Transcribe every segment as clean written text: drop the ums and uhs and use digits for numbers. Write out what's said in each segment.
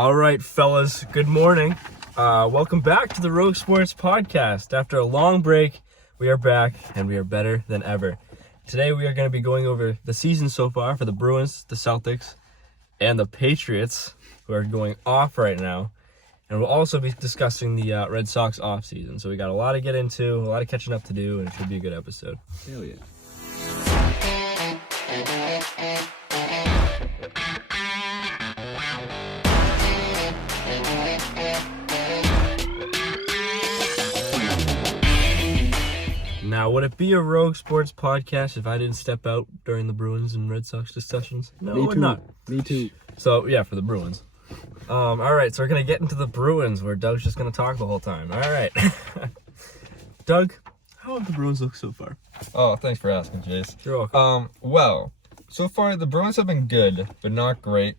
All right, fellas, good morning. Welcome back to the Rogue Sports Podcast. After a long break, we are back, and we are better than ever. Today, we are going to be going over the season so far for the Bruins, the Celtics, and the Patriots, who are going off right now. And we'll also be discussing the Red Sox offseason. So we got a lot to get into, a lot of catching up to do, and it should be a good episode. Hell yeah. Now, would it be a Rogue Sports Podcast if I didn't step out during the Bruins and Red Sox discussions? No, it would not. Me too. So, yeah, for the Bruins. All right, so we're going to get into the Bruins, where Doug's just going to talk the whole time. All right. Doug, how have the Bruins looked so far? Oh, thanks for asking, Jace. You're welcome. Well, so far the Bruins have been good, but not great.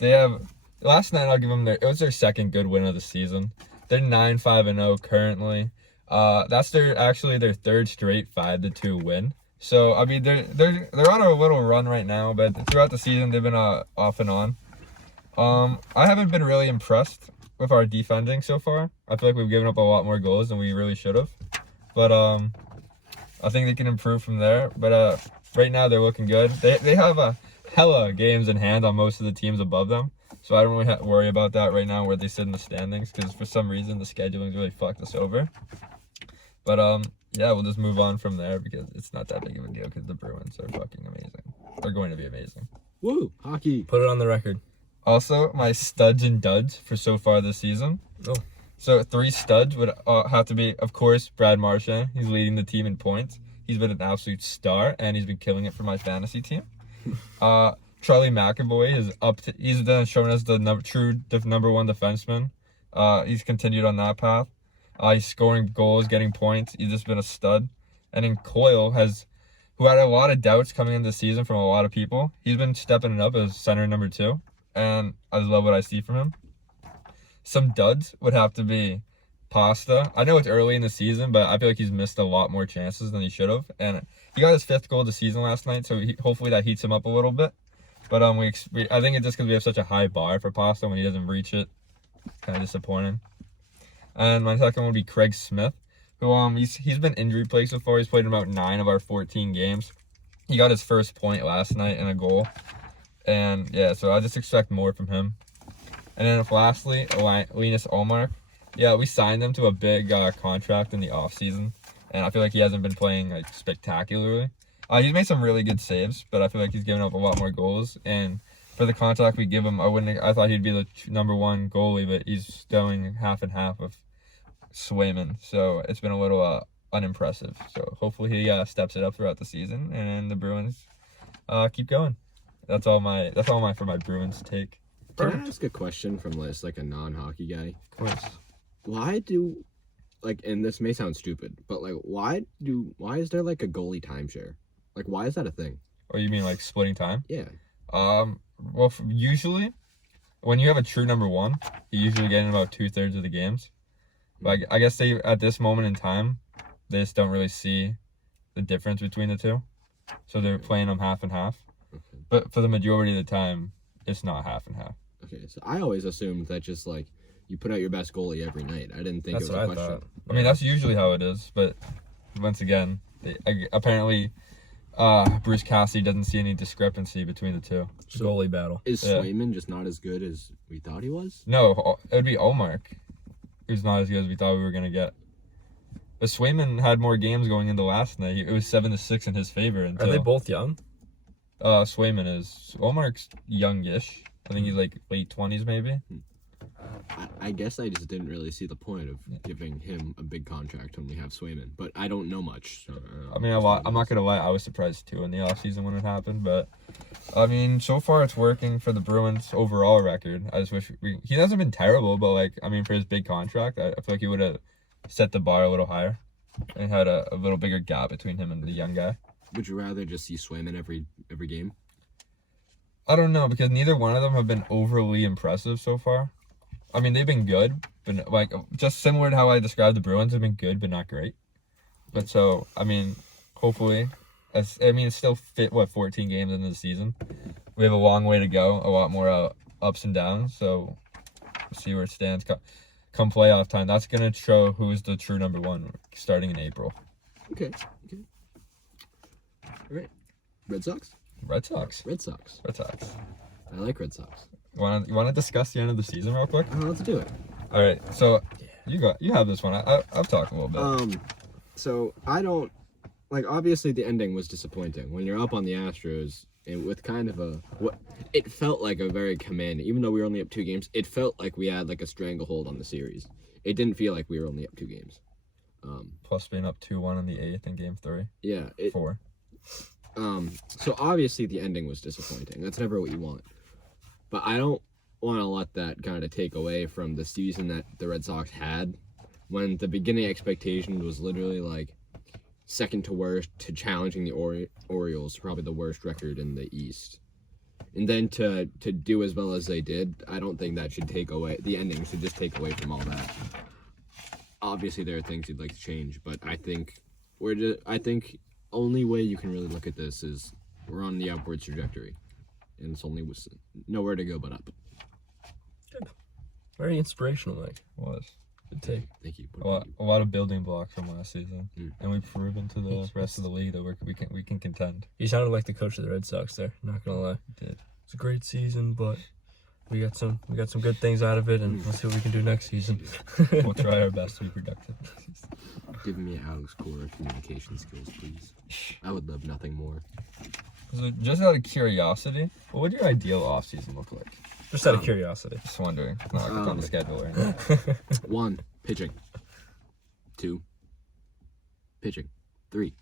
They have, last night I'll give them it was their second good win of the season. They're 9-5-0 currently. That's actually their third straight 5-2 win. So I mean they're on a little run right now, but throughout the season they've been off and on. I haven't been really impressed with our defending so far. I feel like we've given up a lot more goals than we really should have. But I think they can improve from there. But right now they're looking good. They have a hella games in hand on most of the teams above them. So I don't really have to worry about that right now where they sit in the standings, because for some reason the scheduling's really fucked us over. But yeah, we'll just move on from there because it's not that big of a deal because the Bruins are fucking amazing. They're going to be amazing. Woo! Hockey. Put it on the record. Also, my studs and duds for so far this season. Oh. So 3 studs would have to be, of course, Brad Marchand. He's leading the team in points. He's been an absolute star, and he's been killing it for my fantasy team. Charlie McAvoy is he's done showing us the number one defenseman. He's continued on that path. He's scoring goals, getting points. He's just been a stud. And then Coyle who had a lot of doubts coming into the season from a lot of people. He's been stepping it up as center number 2. And I love what I see from him. Some duds would have to be Pasta. I know it's early in the season, but I feel like he's missed a lot more chances than he should have. And he got his 5th goal of the season last night, so hopefully that heats him up a little bit. But I think it's just because we have such a high bar for Pasta when he doesn't reach it. Kind of disappointing. And my second one would be Craig Smith, who he's been injury plagued so far. He's played in about 9 of our 14 games. He got his first point last night and a goal. And yeah, so I just expect more from him. And then lastly, Linus Ullmark. Yeah, we signed him to a big contract in the offseason. And I feel like he hasn't been playing like spectacularly. He's made some really good saves, but I feel like he's given up a lot more goals. And for the contract we give him, I thought he'd be the number 1 goalie, but he's going half and half with Swayman. So it's been a little unimpressive. So hopefully he steps it up throughout the season, and the Bruins keep going. That's all for my Bruins take. Can I ask a question from like a non-hockey guy? Of course. Why do, and this may sound stupid, but why is there like a goalie timeshare? Like, why is that a thing? Oh, you mean like splitting time? Yeah. Well, usually, when you have a true number 1, you usually get in about 2/3 of the games. But I guess at this moment in time, they just don't really see the difference between the two. So they're playing them half and half. Okay. But for the majority of the time, it's not half and half. Okay, so I always assumed that just you put out your best goalie every night. I didn't think That's it was what a I question. thought. I mean, that's usually how it is. But once again, apparently Bruce Cassidy doesn't see any discrepancy between the two. It's a goalie battle. Is Swayman just not as good as we thought he was? No, it would be Ullmark, who's not as good as we thought we were going to get. But Swayman had more games going into last night. It was 7-6 in his favor. Are they both young? Swayman is. Ullmark's youngish. I think he's like late 20s maybe. I guess I just didn't really see the point of giving him a big contract when we have Swayman, but I don't know much. So I mean, I'm not going to lie, I was surprised too in the offseason when it happened, but I mean, so far it's working for the Bruins' overall record. I just wish he hasn't been terrible, but for his big contract, I feel like he would have set the bar a little higher and had a little bigger gap between him and the young guy. Would you rather just see Swayman every game? I don't know, because neither one of them have been overly impressive so far. I mean, they've been good, but just similar to how I described the Bruins, have been good, but not great. But so, I mean, hopefully, it's still 14 games into the season. We have a long way to go, a lot more ups and downs. So see where it stands. Come playoff time, that's gonna show who's the true number one starting in April. Okay. All right. Red Sox. Red Sox. I like Red Sox. You wanna discuss the end of the season real quick? Let's do it. All right. So you have this one. I've talked a little bit. So I don't obviously the ending was disappointing when you're up on the Astros and with kind of it felt like a very commanding, even though we were only up 2 games, it felt like we had like a stranglehold on the series. It didn't feel like we were only up 2 games. Plus being up 2-1 in the 8th in Game 3. Yeah. 4. So obviously the ending was disappointing. That's never what you want. But I don't want to let that kind of take away from the season that the Red Sox had, when the beginning expectation was literally like second to worst to challenging the Orioles, probably the worst record in the East. And then to do as well as they did, I don't think that should take away, the ending should just take away from all that. Obviously there are things you'd like to change, but I think only way you can really look at this is we're on the upward trajectory, and it's only nowhere to go but up. Good. Very inspirational, Mike. Was. Good take. Thank you. A lot of building blocks from last season, and we've proven to the rest of the league that we can contend. You sounded like the coach of the Red Sox there. Not gonna lie. You did. It's a great season, but we got some good things out of it, and we'll see what we can do next season. We'll try our best to be productive. Give me Alex Cora communication skills, please. I would love nothing more. So just out of curiosity, what would your ideal offseason look like? Just out of curiosity. Just wondering. Not like it's on the schedule or anything. 1, pitching. 2, pitching. 3,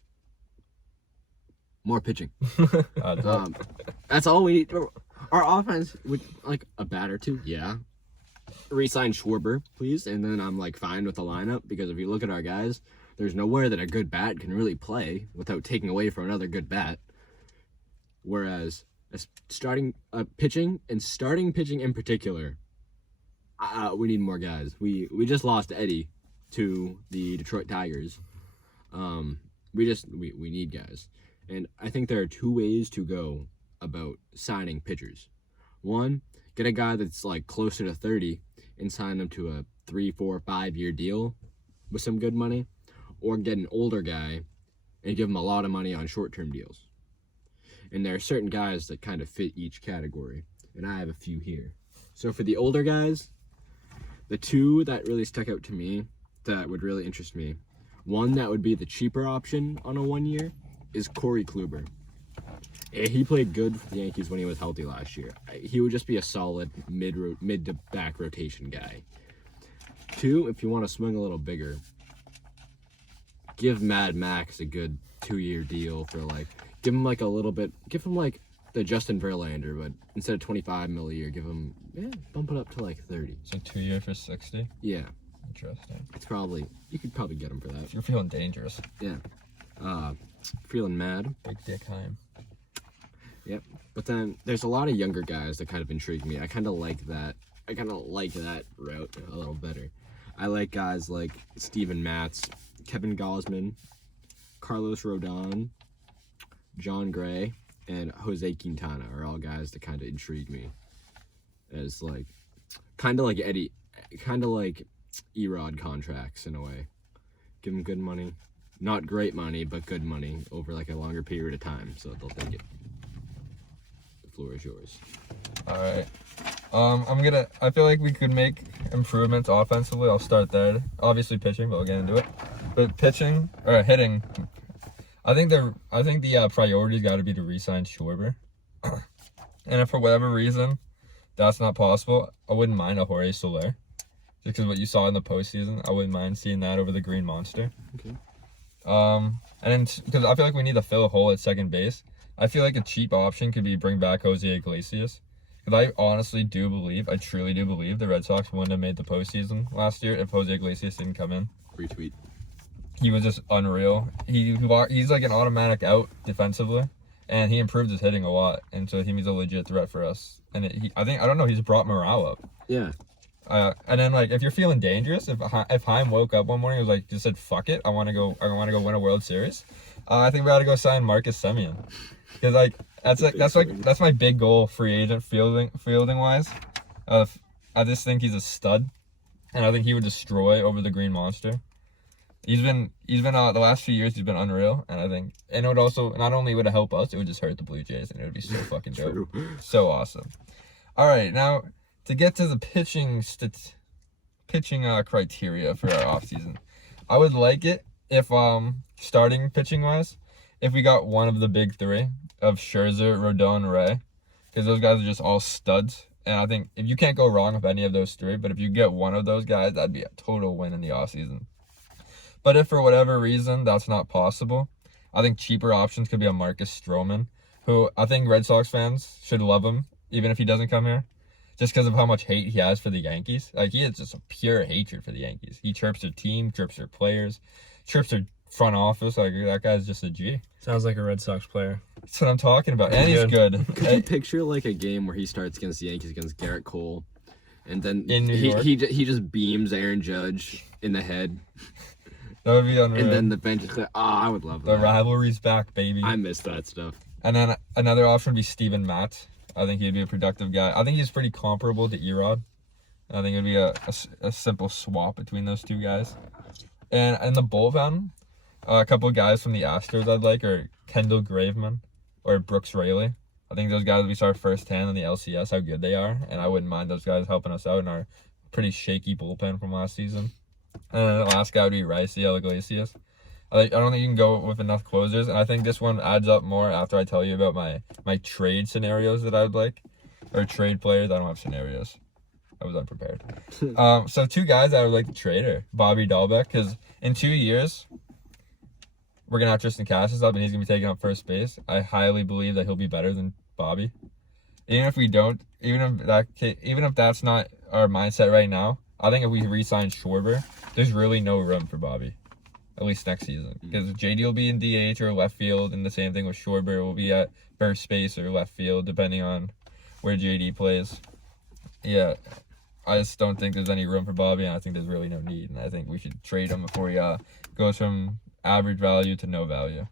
more pitching. That's all we need. Our offense would like a bat or 2. Yeah. Resign Schwarber, please, and then I'm like fine with the lineup, because if you look at our guys, there's nowhere that a good bat can really play without taking away from another good bat. Whereas starting pitching in particular, we need more guys. We just lost Eddie to the Detroit Tigers. We need guys, and I think there are 2 ways to go about signing pitchers. 1, get a guy that's like closer to 30 and sign him to a 3, 4, 5 year deal with some good money, or get an older guy and give him a lot of money on short-term deals. And there are certain guys that kind of fit each category, and I have a few here. So for the older guys, the 2 that really stuck out to me that would really interest me, 1 that would be the cheaper option on a 1 year is Corey Kluber. He played good for the Yankees when he was healthy last year. He would just be a solid mid to back rotation guy. 2, if you want to swing a little bigger, give Mad Max a good 2-year deal for give him like the Justin Verlander, but instead of $25 million a year, give him bump it up to like 30. So 2 years for 60. Yeah. Interesting. You could probably get him for that. If you're feeling dangerous. Yeah. Feeling mad. Big Dick Heim. Yep. But then there's a lot of younger guys that kind of intrigue me. I kind of like that route a little better. I like guys like Steven Matz, Kevin Gausman, Carlos Rodon, John Gray, and Jose Quintana are all guys that kind of intrigue me. As kind of like Eddie, kind of like Erod contracts in a way. Give them good money. Not great money, but good money over a longer period of time, so they'll take it. The floor is yours. All right. I feel like we could make improvements offensively. I'll start there. Obviously pitching, but we'll get into it. But pitching or hitting, I think the priority's got to be to re-sign Schwarber. And if for whatever reason that's not possible, I wouldn't mind a Jorge Soler. Just because what you saw in the postseason, I wouldn't mind seeing that over the Green Monster. Okay. And then because I feel like we need to fill a hole at second base, I feel like a cheap option could be bring back Jose Iglesias. Because I truly do believe the Red Sox wouldn't have made the postseason last year if Jose Iglesias didn't come in. Retweet. He was just unreal. He's like an automatic out defensively, and he improved his hitting a lot, and so he's a legit threat for us. And he's brought morale up. Yeah. And then if you're feeling dangerous, if Heim woke up one morning and was just said fuck it, I want to go win a World Series, I think we got to go sign Marcus Semien, because that's my big goal free agent fielding wise. I just think he's a stud, and I think he would destroy over the Green Monster. He's been the last few years he's been unreal, and I think, and it would also, not only would it help us, it would just hurt the Blue Jays, and it would be so fucking dope. True. So awesome. All right, now to get to the pitching criteria for our offseason, I would like it if starting pitching wise, if we got one of the big three of Scherzer, Rodon, Ray, because those guys are just all studs. And I think if you can't go wrong with any of those three, but if you get one of those guys, that'd be a total win in the offseason. But if for whatever reason that's not possible, I think cheaper options could be a Marcus Stroman, who I think Red Sox fans should love him, even if he doesn't come here, just because of how much hate he has for the Yankees. Like, he has just a pure hatred for the Yankees. He chirps their team, chirps their players, chirps their front office. Like, that guy's just a G. Sounds like a Red Sox player. That's what I'm talking about. And he's good. Could you picture like a game where he starts against the Yankees against Garrett Cole, and then In New York? he just beams Aaron Judge in the head, That would be unreal. and then the bench is like, I would love The that. rivalry's back, baby. I miss that stuff. And then another option would be Steven Matz. I think he'd be a productive guy. I think he's pretty comparable to Erod. I think it'd be a simple swap between those two guys. And in the bullpen, a couple of guys from the Astros I'd like are Kendall Graveman or Brooks Raley. I think those guys we saw firsthand in the LCS how good they are, and I wouldn't mind those guys helping us out in our pretty shaky bullpen from last season. And then the last guy would be Raisel Iglesias. I don't think you can go with enough closers, and I think this one adds up more after I tell you about my trade scenarios that I would like, or trade players. I don't have scenarios. I was unprepared. So two guys I would like to trade are Bobby Dahlbeck, because in 2 years, we're going to have Tristan Cassis up, and he's going to be taking up first base. I highly believe that he'll be better than Bobby. Even if we don't, even if that's not our mindset right now, I think if we re-sign Schwarber, there's really no room for Bobby. At least next season. Because JD will be in DH or left field, and the same thing with Schwarber will be at first base or left field, depending on where JD plays. Yeah, I just don't think there's any room for Bobby, and I think there's really no need. And I think we should trade him before he goes from average value to no value.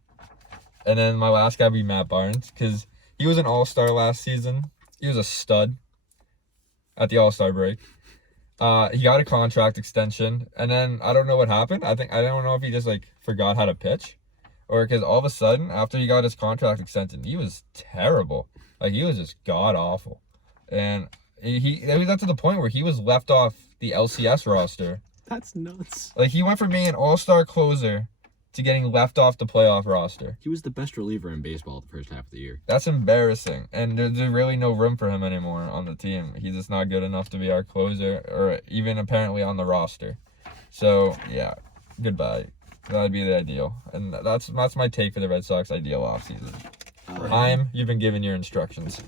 And then my last guy would be Matt Barnes, because he was an all-star last season. He was a stud at the all-star break. He got a contract extension, and then I don't know what happened. I don't know if he just forgot how to pitch, or because all of a sudden after he got his contract extension, he was terrible. He was just god awful, and he got to the point where he was left off the LCS roster. That's nuts. He went from being an all-star closer to getting left off the playoff roster. He was the best reliever in baseball the first half of the year. That's embarrassing, and there's really no room for him anymore on the team. He's just not good enough to be our closer, or even apparently on the roster. So yeah, goodbye. That'd be the ideal, and that's my take for the Red Sox ideal offseason. You've been given your instructions.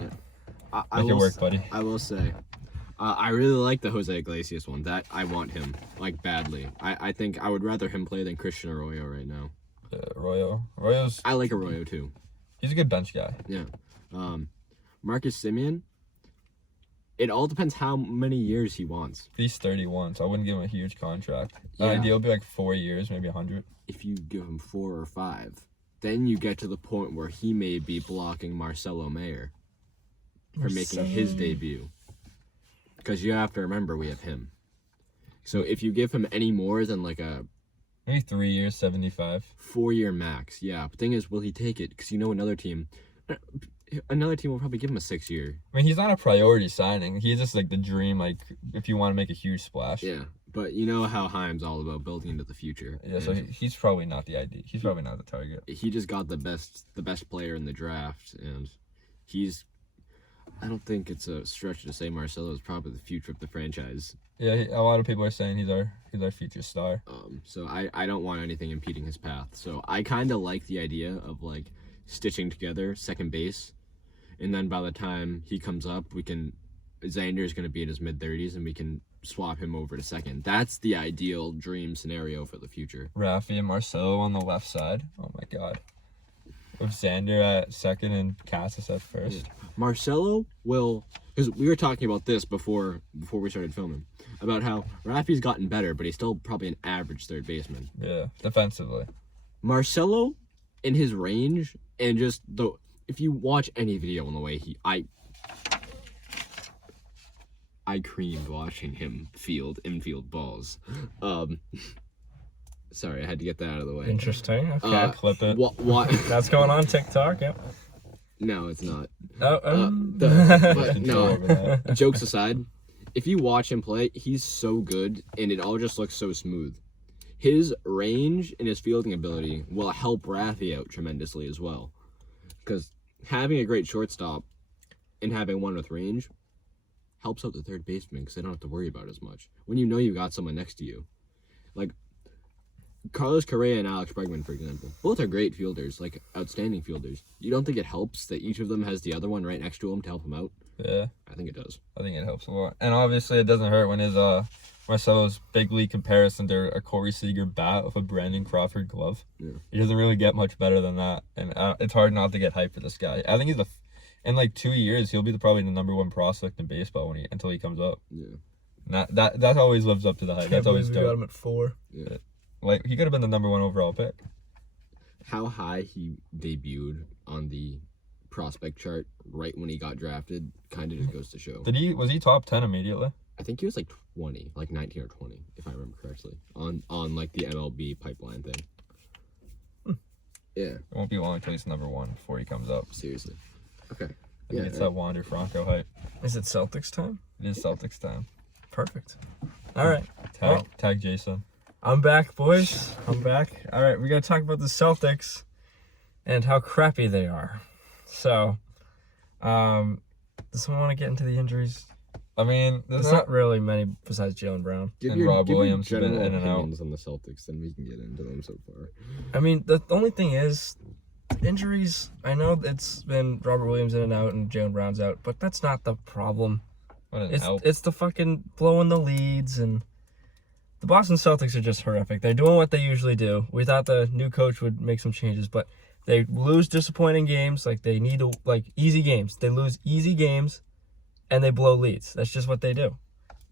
Yeah. Make it work, buddy. I will say, I really like the Jose Iglesias one. That I want him badly. I think I would rather him play than Christian Arroyo right now. Arroyo's. I like Arroyo too. He's a good bench guy. Yeah. Marcus Semien. It all depends how many years he wants. He's 31, so I wouldn't give him a huge contract. Yeah. Ideal would be 4 years, maybe 100. If you give him 4 or 5, then you get to the point where he may be blocking Marcelo Mayer for making his debut. Because you have to remember we have him. So if you give him any more than Maybe 3 years, 75. 4-year max, yeah. But thing is, will he take it? Because another team will probably give him a 6-year. I mean, he's not a priority signing. He's just the dream, if you want to make a huge splash. Yeah, but you know how Chaim's all about building into the future. Yeah, so he's probably not the idea. He's probably not the target. He just got the best player in the draft, and I don't think it's a stretch to say Marcelo is probably the future of the franchise. Yeah, a lot of people are saying he's our future star. So I don't want anything impeding his path. So I kind of like the idea of stitching together second base, and then by the time he comes up, Xander's going to be in his mid-30s, and we can swap him over to second. That's the ideal dream scenario for the future. Rafi and Marcelo on the left side. Oh my god. With Xander at second and Cassis at first. Yeah. Marcelo will, because we were talking about this before we started filming, about how Rafi's gotten better, but he's still probably an average third baseman. Yeah, defensively. Marcelo, in his range, and just if you watch any video on the way, I creamed watching him field infield balls. Sorry, I had to get that out of the way. Interesting. Okay. Clip it. What? That's going on TikTok. Yep. No, it's not. Oh. But no. Over that. Jokes aside, if you watch him play, he's so good, and it all just looks so smooth. His range and his fielding ability will help Rafi out tremendously as well. Because having a great shortstop and having one with range helps out the third baseman because they don't have to worry about it as much. When you know you got someone next to you. Like, Carlos Correa and Alex Bregman, for example, both are great fielders, like outstanding fielders. You don't think it helps that each of them has the other one right next to him to help him out? Yeah. I think it does. I think it helps a lot. And obviously, it doesn't hurt when his Marcelo's big league comparison to a Corey Seager bat with a Brandon Crawford glove. Yeah. He doesn't really get much better than that. And it's hard not to get hyped for this guy. I think he's in like 2 years, he'll be probably the number one prospect in baseball until he comes up. Yeah. And that always lives up to the hype. Can't That's always believe we got dope. him at 4. Yeah. Like, he could have been the number one overall pick. How high he debuted on the prospect chart right when he got drafted kind of just goes to show. Was he top 10 immediately? I think he was like 20, like 19 or 20, if I remember correctly, on like the MLB pipeline thing. Yeah. It won't be long until he's number one before he comes up. Seriously. Okay. I think it's that Wander Franco hype. Is it Celtics time? It is Celtics time. Perfect. All right. Tag Jason. I'm back, boys. I'm back. All right, we got to talk about the Celtics and how crappy they are. So, does someone want to get into the injuries? I mean, There's not really many besides Jaylen Brown. And Rob Williams give been your in general and out. opinions on the Celtics, then we can get into them so far. I mean, the only thing is, injuries, I know it's been Robert Williams in and out and Jaylen Brown's out, but that's not the problem. It's the fucking blowing the leads, and the Boston Celtics are just horrific. They're doing what they usually do. We thought the new coach would make some changes, but they lose disappointing games. Like, they need to, easy games. They lose easy games, and they blow leads. That's just what they do.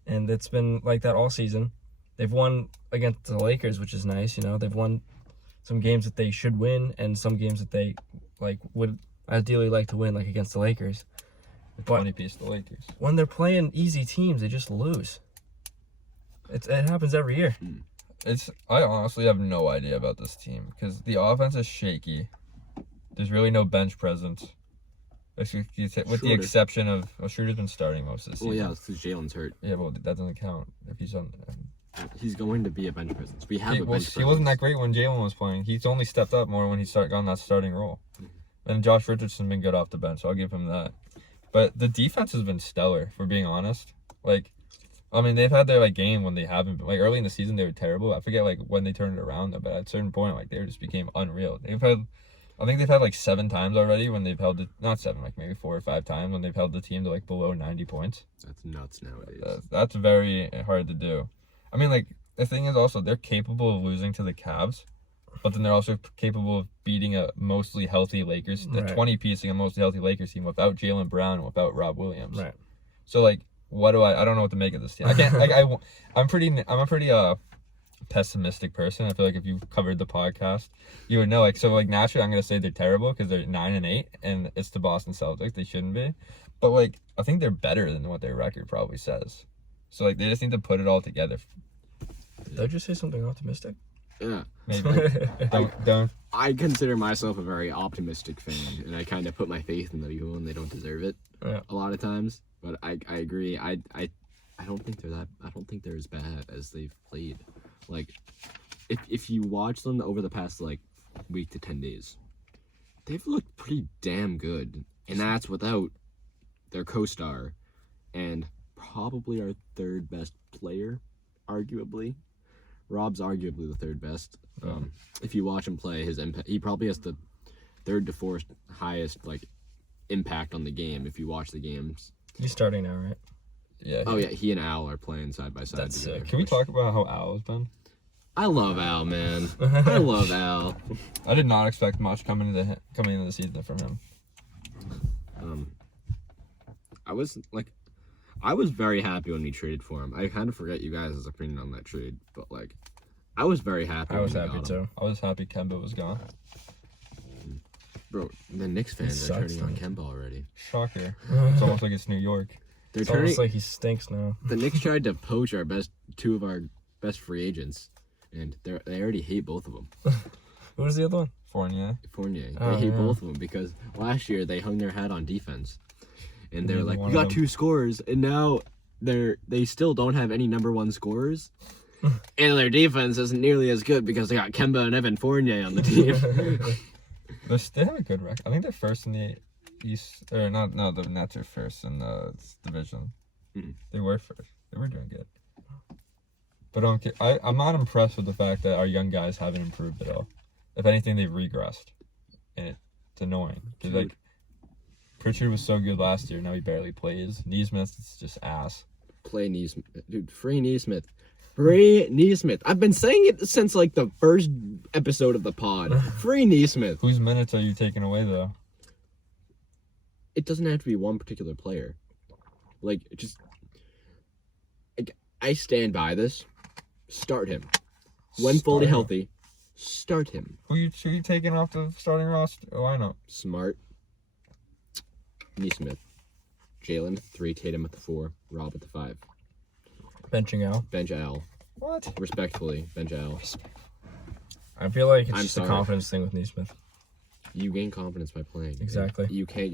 And it's been like that all season. They've won against the Lakers, which is nice. You know, they've won some games that they should win and some games that they would ideally like to win, like against the Lakers. But 20 piece the Lakers. When they're playing easy teams, they just lose. It happens every year. I honestly have no idea about this team because the offense is shaky. There's really no bench presence. With the exception of Schroeder's been starting most of the season. Well, yeah, it's because Jalen's hurt. Yeah, well, that doesn't count if he's on. He's going to be a bench presence. We have a bench presence. He wasn't that great when Jalen was playing. He's only stepped up more when he got that starting role. And Josh Richardson's been good off the bench, so I'll give him that. But the defense has been stellar, if we're being honest. They've had their game when they haven't been. Early in the season, they were terrible. I forget when they turned it around, but at a certain point, they just became unreal. I think they've had 7 times already when they've held it. Not 7, maybe 4 or 5 times when they've held the team to below 90 points. That's nuts nowadays. That's very hard to do. The thing is also they're capable of losing to the Cavs, but then they're also capable of beating a mostly healthy Lakers, right. a 20-piecing a mostly healthy Lakers team without Jaylen Brown and without Rob Williams. Right. So what do I don't know what to make of this team. I can't. I'm a pretty pessimistic person. I feel like if you covered the podcast, you would know. Naturally, I'm gonna say they're terrible because they're 9-8, and it's the Boston Celtics. They shouldn't be, but I think they're better than what their record probably says. So they just need to put it all together. Did I just say something optimistic? Yeah. Maybe. don't. I consider myself a very optimistic fan, and I kind of put my faith in them even when they don't deserve it. Yeah. A lot of times. But I agree. I don't think they're as bad as they've played. If you watch them over the past week to 10 days, they've looked pretty damn good, and that's without their co-star and probably our third best player, arguably. Rob's arguably the third best. If you watch him play, his impact, he probably has the third to fourth highest impact on the game. If you watch the games. He's starting now, right? Yeah. Oh yeah, he and Al are playing side by side. That's together. sick. Can we talk about how Al has been? I love Al, man. I love Al. I did not expect much coming into the season from him. I was very happy when we traded for him. I kind of forget you guys' opinion on that trade, but I was very happy. I was happy too. I was happy Kemba was gone. Bro, the Knicks fans are turning on Kemba already. Shocker. It's almost like it's New York. They're It's turning. almost like he stinks now. The Knicks tried to poach two of our best free agents, and they already hate both of them. Who was the other one? Fournier. Fournier. Oh, They hate yeah. both of them because last year they hung their hat on defense, and they're Neither like, one we of got them. 2 scorers, and now they still don't have any number 1 scorers, and their defense isn't nearly as good because they got Kemba and Evan Fournier on the team. They have a good record. I think they're first in the East, or not. No, the Nets are first in the division. Mhm. They were first. They were doing good. But I'm not impressed with the fact that our young guys haven't improved at all. If anything, they've regressed, and it's annoying. 'Cause, like, Pritchard was so good last year. Now he barely plays. Neesmith is just ass. Play Neesmith, dude. Free Neesmith. Free Neesmith. I've been saying it since like the first episode of the pod. Free Neesmith. Whose minutes are you taking away though? It doesn't have to be one particular player. Like, I stand by this. Start him. When fully Start him. healthy, start him. Who you taking off the starting roster? Oh, I know. Smart. Neesmith. Jalen at the 3, Tatum at the 4, Rob at the 5. Benching Al. Bench Al. What? Respectfully, bench Al. I feel like it's I'm just sorry. a confidence thing with Neesmith. You gain confidence by playing. Exactly. You can't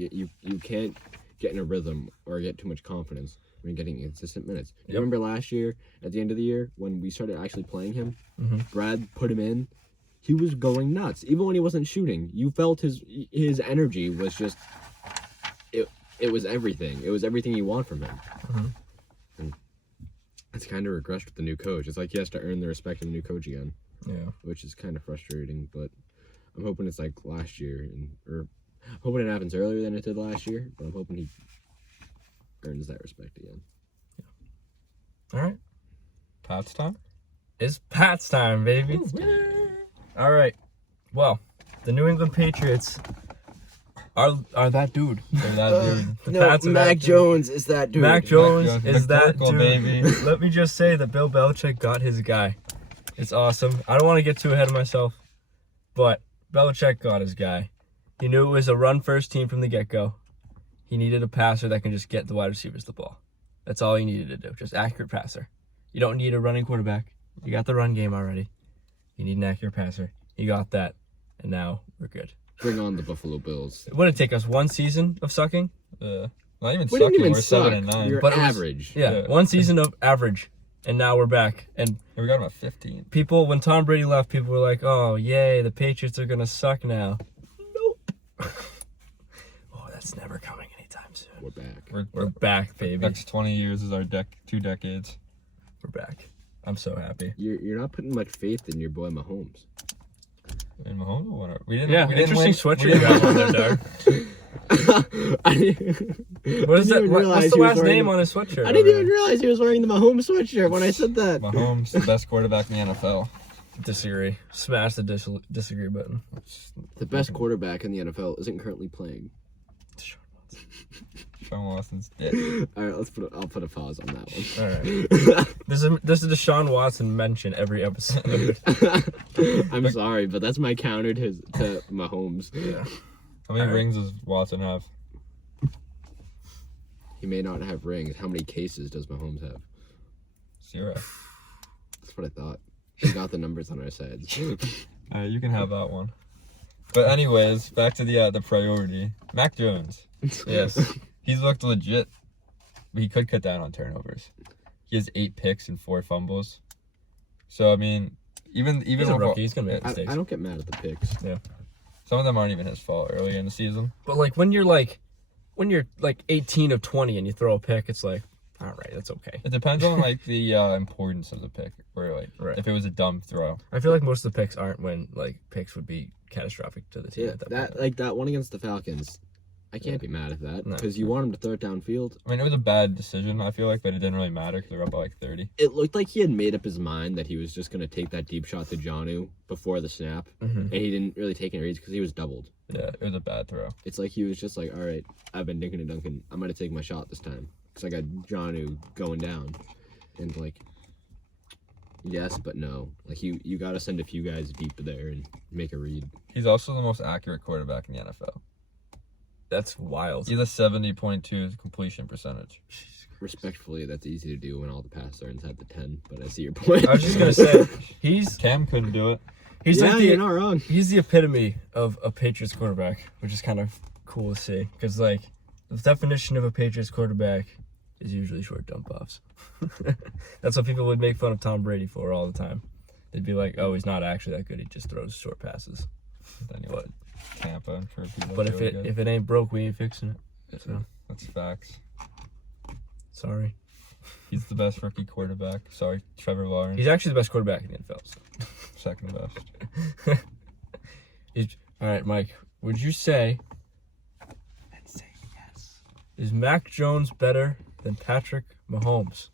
get in a rhythm or get too much confidence when you're getting consistent minutes. You Yep. remember last year at the end of the year when we started actually playing him? Mhm. Brad put him in. He was going nuts. Even when he wasn't shooting, you felt his energy was just it was everything. It was everything you want from him. Mhm. And it's kind of regressed with the new coach. It's like he has to earn the respect of the new coach again, Yeah. which is kind of frustrating. But I'm hoping it's like last year, or hoping it happens earlier than it did last year. But I'm hoping he earns that respect again. All right. Pat's time? It's Pat's time, baby. All right. Well, the New England Patriots are that dude. They're that dude. The Pats are that Mac dude. Jones is that dude. Mac Jones Jones, is that McCorkle, dude. baby. Let me just say that Bill Belichick got his guy. It's awesome. I don't want to get too ahead of myself, but Belichick got his guy. He knew it was a run-first team from the get-go. He needed a passer that can just get the wide receivers the ball. That's all he needed to do. Just accurate passer. You don't need a running quarterback. You got the run game already. You need an accurate passer. You got that, and now we're good. Bring on the Buffalo Bills. It would take us one season of sucking. Not even We didn't sucking. even We're suck. 7-9. We were But it was- average. Yeah, Yeah. one season of average, and now we're back. And We got him at 15. people, when Tom Brady left, people were like, "Oh, yay, the Patriots are gonna suck now." Nope. Oh, that's never coming anytime soon. We're back. We're back, baby. Next 20 years is our 2 decades. We're back. I'm so happy. You're not putting much faith in your boy Mahomes. And Mahomes will win it. We didn't. Yeah, we didn't interesting win. sweatshirt we you didn't guys on win. there, dog. I What is that? didn't even What's realize the he was last wearing name the- on his sweatshirt? I didn't over even realize he was wearing the Mahomes sweatshirt when I said that. Mahomes, the best quarterback in the NFL. there? Disagree. Smash the disagree button. The best quarterback in the NFL isn't currently playing. Sean Watson's dead. All right, I'll put a pause on that one. All right. This is a Deshaun Watson mention every episode. I'm sorry, but that's my counter to Mahomes. Yeah. How many All right. rings does Watson have? He may not have rings. How many cases does Mahomes have? 0. That's what I thought. We got the numbers on our sides. Alright, you can have that one. But anyways, back to the priority. Mac Jones. Yes. He's looked legit. But he could cut down on turnovers. He has 8 picks and 4 fumbles. So I mean, even He's a with- rookie. He's gonna make I mistakes. don't get mad at the picks. some of them aren't even his fault early in the season. But like when you're 18 of 20 and you throw a pick, it's like, all right, that's okay. It depends on like the importance of the pick. Where like Right. if it was a dumb throw. I feel like most of the picks aren't when like picks would be catastrophic to the team Yeah, at that that point. like that one against the Falcons. I can't be mad at that No. because you want him to throw it downfield. I mean, it was a bad decision, I feel like, but it didn't really matter because they were up by like 30. It looked like he had made up his mind that he was just gonna take that deep shot to Jonnu before the snap, Mhm. and he didn't really take any reads because he was doubled. Yeah, it was a bad throw. It's like he was just like, all right, I've been dinking and dunking. I'm gonna take my shot this time because I got Jonnu going down, and like, yes, but no. Like you gotta send a few guys deep there and make a read. He's also the most accurate quarterback in the NFL. That's wild. He's a 70.2 completion percentage. Respectfully, that's easy to do when all the passes are inside the 10, but I see your point. I was just gonna say Cam couldn't do it. he's yeah, like you're not wrong. he's the epitome of a Patriots quarterback, which is kind of cool to see. Because like the definition of a Patriots quarterback is usually short dump offs. That's what people would make fun of Tom Brady for all the time. They'd be like, "Oh, he's not actually that good. He just throws short passes." Then you went Tampa and for people. But if it ain't broke, we ain't fixing it. So That's facts. sorry. He's the best rookie quarterback. Sorry, Trevor Lawrence. He's actually the best quarterback in the NFL. So. Second best. All right, Mike. Would you say? Let's say yes. Is Mac Jones better than Patrick Mahomes?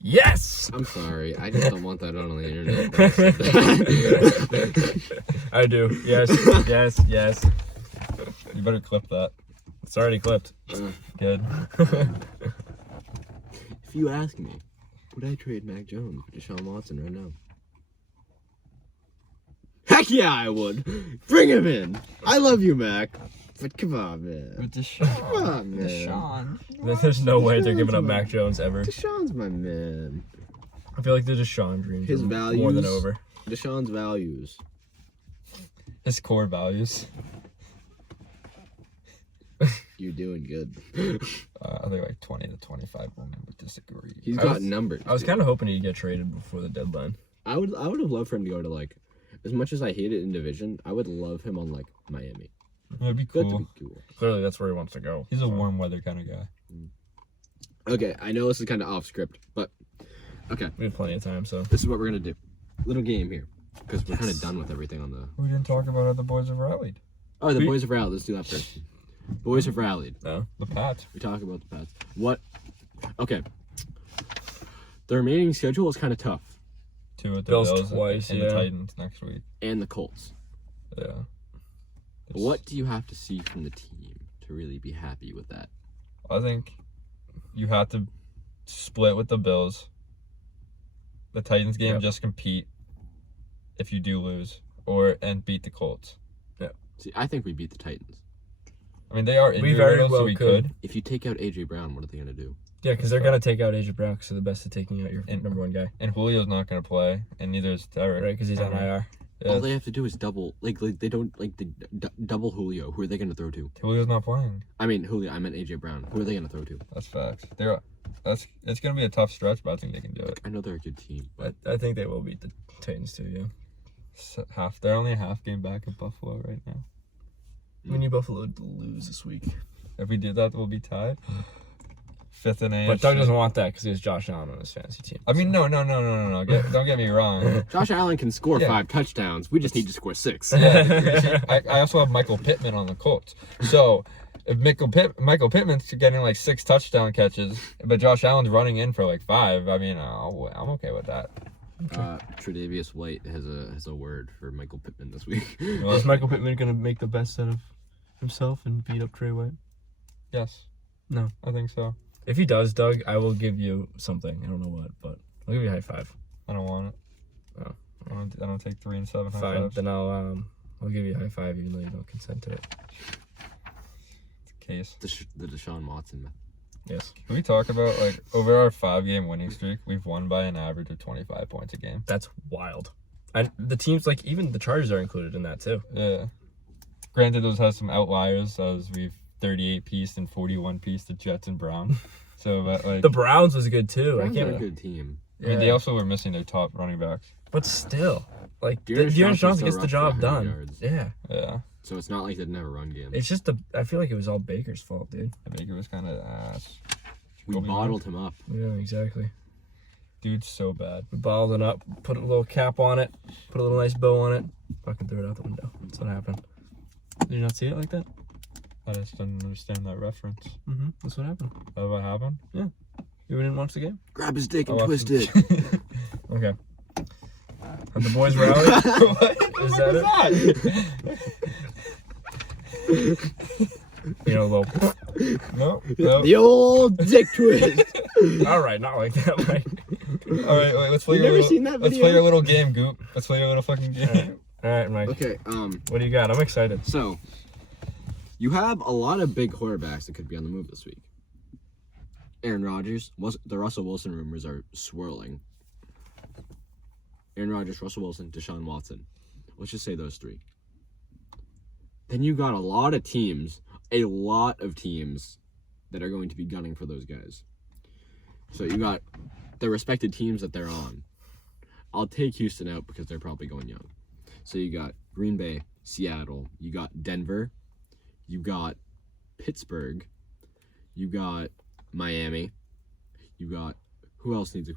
Yes. I'm sorry. I just don't want that on the internet. I do. Yes. Yes. Yes. You better clip that. It's already clipped. Good. If you ask me, would I trade Mac Jones for Deshaun Watson right now? Heck yeah, I would. Bring him in. I love you, Mac. But come on, man. With Deshaun. Come on, man. There's no way they're giving up Mac Jones ever. Deshaun's my man. I feel like the Deshaun dreams His are values. more than over. Deshaun's values. His core values. You're doing good. I think like 20 to 25 women would disagree. He's got numbers. I was kind of hoping he'd get traded before the deadline. I would have loved for him to go to like, as much as I hate it in division, I would love him on like Miami. It'd be That'd cool. be cool. Clearly, that's where he wants to go. He's a warm weather kind of guy. Okay, I know this is kind of off script, but okay, We have plenty of time, so. this is what we're gonna do. Little game here, because we're kind of done with everything on the. We didn't talk about how the boys have rallied. Oh, the boys have rallied. Let's do that first. Boys have rallied. No. The Pats. We talk about the Pats. What? Okay. The remaining schedule is kind of tough, Two with the Bills Bills twice, and yeah. the Titans next week. and the Colts. Yeah. What do you have to see from the team to really be happy with that? I think you have to split with the Bills. The Titans game, Yep. just compete if you do lose, and beat the Colts. See, I think we beat the Titans. I mean, they are We injured, very so well we could. could. If you take out AJ Brown, what are they gonna do? Yeah, because they're going to take out AJ Brown because they're the best at taking out your number one guy. And Julio's not going to play, and neither is Derek. Right, because he's on IR. Yeah. All they have to do is double, like they don't like the double Julio. Who are they gonna throw to? Julio's not playing. I mean Julio. I meant AJ Brown. Who are they gonna throw to? That's facts. It's going to be a tough stretch, but I think they can do it. I know they're a good team, but I think they will beat the Titans too, yeah. They're only a half game back at Buffalo right now. We need Buffalo to lose this week. If we did that, we'll be tied. Fifth in AFC. But Doug doesn't want that because he has Josh Allen on his fantasy team. I mean, no. Don't get me wrong. Josh Allen can score Yeah. 5 touchdowns. We just need to score 6. Yeah, see, I also have Michael Pittman on the Colts. So if Michael Pittman's getting like 6 touchdown catches, but Josh Allen's running in for like 5, I mean, I'm okay with that. Tre'Davious White has a word for Michael Pittman this week. Is Michael Pittman going to make the best out of himself and beat up Trey White? Yes. No. I think so. If he does, Doug, I will give you something. I don't know what, but I'll give you a high five. I don't want it. Oh. I don't take 3 and 7 high Fine. fives. Then I'll give you a high five even though you don't consent to it. It's a case. The Deshaun Watson method. Yes. Can we talk about, like, over our 5-game winning streak, we've won by an average of 25 points a game. That's wild. And the teams, like, even the Chargers are included in that too. Yeah. Granted, those has some outliers, as we've 38-pieced and 41-pieced the Jets and Browns. So, but, like, The Browns was good too. Browns I are can't. a good team. I mean, they also were missing their top running backs. But still, like, Dearness Dearness Johnson Johnson gets still the rushed job for 100 done. yards. Yeah. Yeah. So it's not like they didn't have a run game. It's just I feel like it was all Baker's fault, dude. Baker was kind of ass. We Kobe bottled him up. Yeah, exactly. Dude's so bad. We bottled it up, put a little cap on it, put a little nice bow on it, fucking threw it out the window. That's what happened. Did you not see it like that? I just didn't understand that reference. Mm-hmm. That's what happened. That what happened? You didn't watch the game? Grab his dick I and watched twist him. it. Okay. Have the boys rallied? Is that it? You know, a little. No. The old dick twist. All right, not like that, Mike. All right, wait. Let's play You your never little. seen that Let's play video? your little game, Goop. Let's play your little fucking game. All right, Mike. Okay. What do you got? I'm excited. So You have a lot of big quarterbacks that could be on the move this week. Aaron Rodgers, the Russell Wilson rumors are swirling. Aaron Rodgers, Russell Wilson, Deshaun Watson. Let's just say those three. Then you got a lot of teams that are going to be gunning for those guys. So you got the respected teams that they're on. I'll take Houston out because they're probably going young. So you got Green Bay, Seattle, you got Denver, you got Pittsburgh, you got Miami, you got who else needs a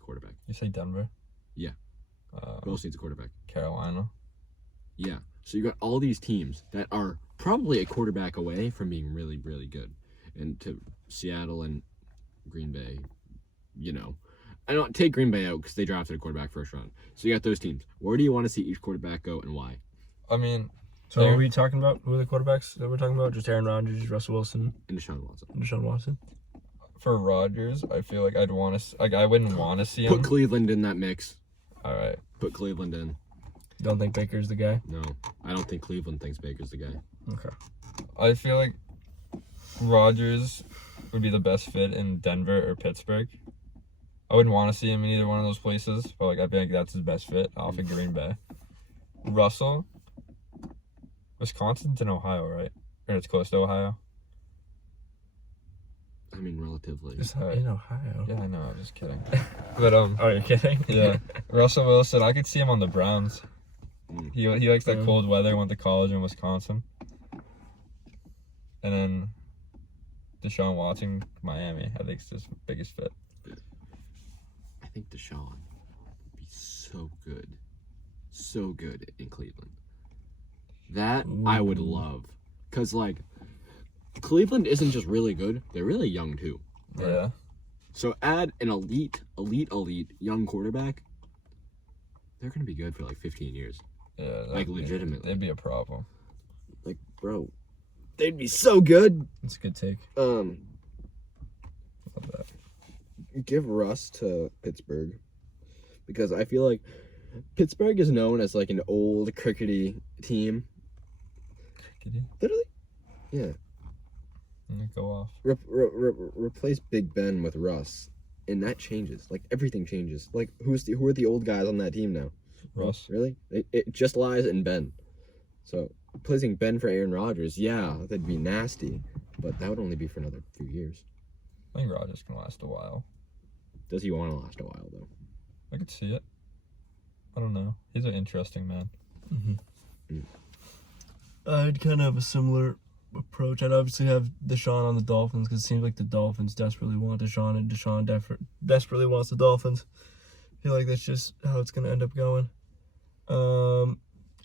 quarterback? You say Denver? Yeah. Who else needs a quarterback? Carolina. Yeah. So you got all these teams that are probably a quarterback away from being really, really good. And to Seattle and Green Bay, I don't take Green Bay out because they drafted a quarterback first round. So you got those teams. Where do you want to see each quarterback go and why? I mean, So are we talking about who are the quarterbacks that we're talking about? Just Aaron Rodgers, Russell Wilson, And Deshaun Watson. and Deshaun Watson? for Rodgers, I feel like I wouldn't want to see him. Put Cleveland in that mix. All right. Put Cleveland in. You don't think Baker's the guy? No, I don't think Cleveland thinks Baker's the guy. Okay. I feel like Rodgers would be the best fit in Denver or Pittsburgh. I wouldn't want to see him in either one of those places, but I think that's his best fit off of Green Bay. Russell, Wisconsin's in Ohio, right? Or it's close to Ohio. I mean, relatively. Just in Ohio. Yeah, I know. I'm just kidding. But Oh, you're kidding? yeah, Russell Wilson. I could see him on the Browns. Mm. He likes that cold weather. Went to college in Wisconsin. And then Deshaun Watson, Miami. I think it's his biggest fit. I think Deshaun would be so good in Cleveland. That I would love. Because, Cleveland isn't just really good, they're really young, too. Yeah. So add an elite young quarterback, they're going to be good for, 15 years. Yeah. Legitimately. It'd be a problem. Bro, they'd be so good. That's a good take. Love that. Give Russ to Pittsburgh because I feel like Pittsburgh is known as an old crickety team. Crickety? Literally, yeah. Go off. Replace Big Ben with Russ, and that changes. Everything changes. Who are the old guys on that team now? Russ. Really? It just lies in Ben. So replacing Ben for Aaron Rodgers, yeah, that'd be nasty, but that would only be for another few years. I think Rodgers can last a while. Does he want to last a while though? I could see it. I don't know. He's an interesting man. I'd kind of have a similar approach. I'd obviously have Deshaun on the Dolphins because it seems like the Dolphins desperately want Deshaun, and Deshaun desperately wants the Dolphins. I feel like that's just how it's going to end up going.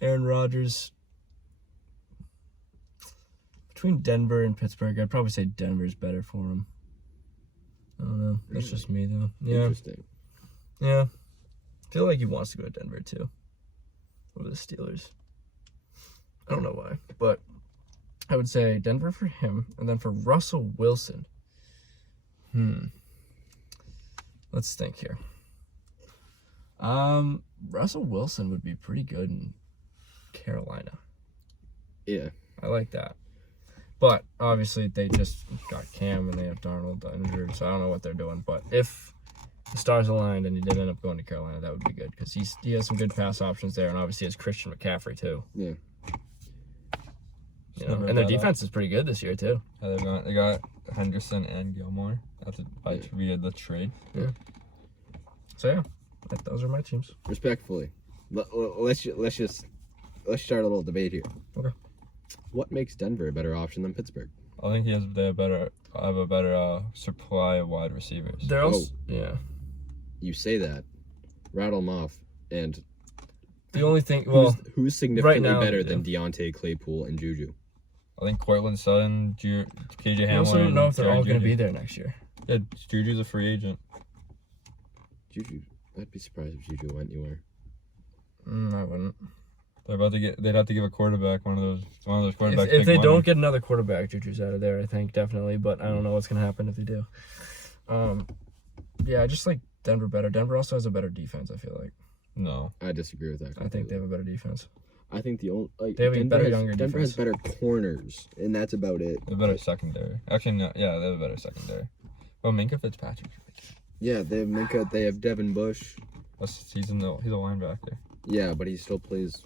Aaron Rodgers. Between Denver and Pittsburgh, I'd probably say Denver's better for him. I don't know. That's just me, though. Yeah. Interesting. Yeah. I feel like he wants to go to Denver, too. Over the Steelers. I don't know why. But I would say Denver for him. And then for Russell Wilson. Let's think here. Russell Wilson would be pretty good in Carolina. Yeah. I like that. But obviously they just got Cam and they have Darnold injured, so I don't know what they're doing. But if the stars aligned and he did end up going to Carolina, that would be good because he has some good pass options there, and obviously has Christian McCaffrey too. Yeah. And their defense is pretty good this year too. Yeah, they got Henderson and Gilmore. Via the trade. Yeah. So yeah, those are my teams. Respectfully, let's start a little debate here. Okay. What makes Denver a better option than Pittsburgh? I think they have a better supply of wide receivers. They're also yeah. You say that, rattle them off, and The only thing, who's significantly right now, better than Deontay, Claypool, and Juju? I think Cortland Sutton, KJ Hamler. I also don't know if they're all going to Juju. be there next year. Yeah, Juju's a free agent. Juju, I'd be surprised if Juju went anywhere. I wouldn't. They'd have to give a quarterback one of those quarterbacks. If they don't get another quarterback, Juju's out of there, I think, definitely. But I don't know what's going to happen if they do. Yeah, I just like Denver better. Denver also has a better defense, I feel like. No. I disagree with that. I think they have a better defense. I think the only They have a better younger Denver has defense. better corners, and that's about it. They have a better secondary. Actually, no, yeah, they have a better secondary. Well, Minka Fitzpatrick. Yeah, they have Minka. They have Devin Bush. He's a linebacker. Yeah, but he still plays.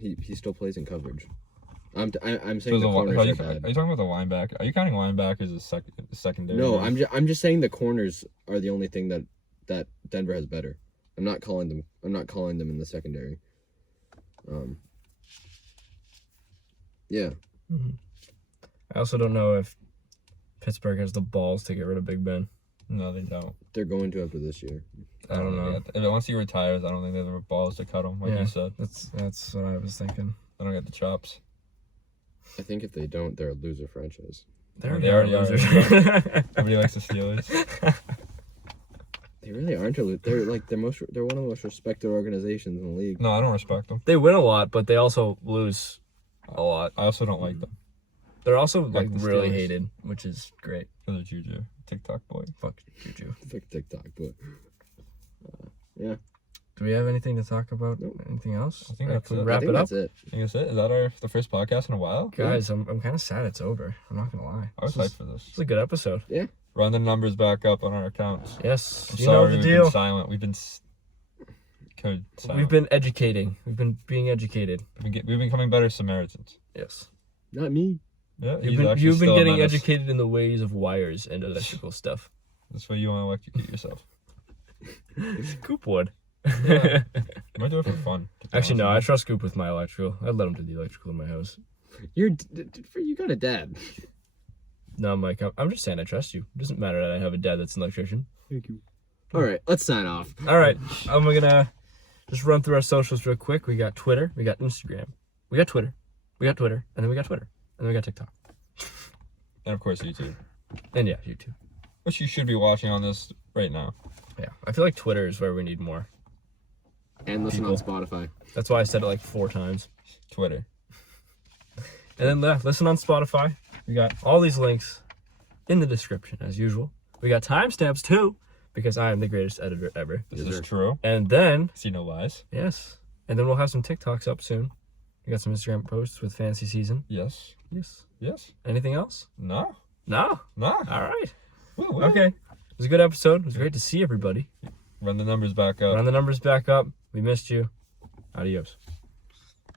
He still plays in coverage. I'm saying So the corners are you are bad. talking about the linebacker? Are you counting linebackers as secondary? No, now? I'm just saying the corners are the only thing that Denver has better. I'm not calling them in the secondary. Yeah. Mm-hmm. I also don't know if Pittsburgh has the balls to get rid of Big Ben. No, they don't. They're going to after this year. I don't know. Once he retires, I don't think they have the balls to cut him, like you said. That's what I was thinking. They don't get the chops. I think if they don't, they're a loser franchise. They They already are. losers. Nobody likes the Steelers. They really aren't. They're like they're one of the most respected organizations in the league. No, I don't respect them. They win a lot, but they also lose a lot. I also don't like them. They're also like the really Steelers. hated, which is great. For the Juju. TikTok boy. Fuck Juju. Like TikTok, but yeah. Do we have anything to talk about? Nope. Anything else? I think Or that's can we it. wrap I think it up? that's it. I think that's it. Is that the first podcast in a while? Guys, I'm kind of sad it's over. I'm not gonna lie. I was This hyped for this. is a good episode. Run the numbers back up on our accounts. Yes, I'm you know sorry the we've deal. been silent. We've been silent. We've been educating. We've been being educated. We've been becoming better Samaritans. Yes. Not me. Yeah, You've he's been actually still a getting menace. educated in the ways of wires and electrical stuff. That's why you want to electrocute yourself. Coop would. I might do it for fun. to be Actually, no. I honest trust Coop with my electrical. I'd let him do the electrical in my house. You got a dad. No, Mike. I'm just saying I trust you. It doesn't matter that I have a dad that's an electrician. Thank you. All right, let's sign off. All right. I'm gonna just run through our socials real quick. We got Twitter. We got Instagram. We got Twitter. We got Twitter. And then we got Twitter. And then we got TikTok. with. And of course YouTube. And yeah, YouTube. Which you should be watching on this right now. Yeah. I feel like Twitter is where we need more. And listen on Spotify. That's why I said it like 4 times. Twitter. And then listen on Spotify. We got all these links in the description as usual. We got timestamps too, because I am the greatest editor ever. This Yes, is sir. true. And then, See no lies. yes. And then we'll have some TikToks up soon. We got some Instagram posts with fantasy season. Yes. Yes. Yes. Anything else? No. No. No. All right. Woo, woo. Okay. It was a good episode. It was great to see everybody. Run the numbers back up. Run the numbers back up. We missed you. Adios.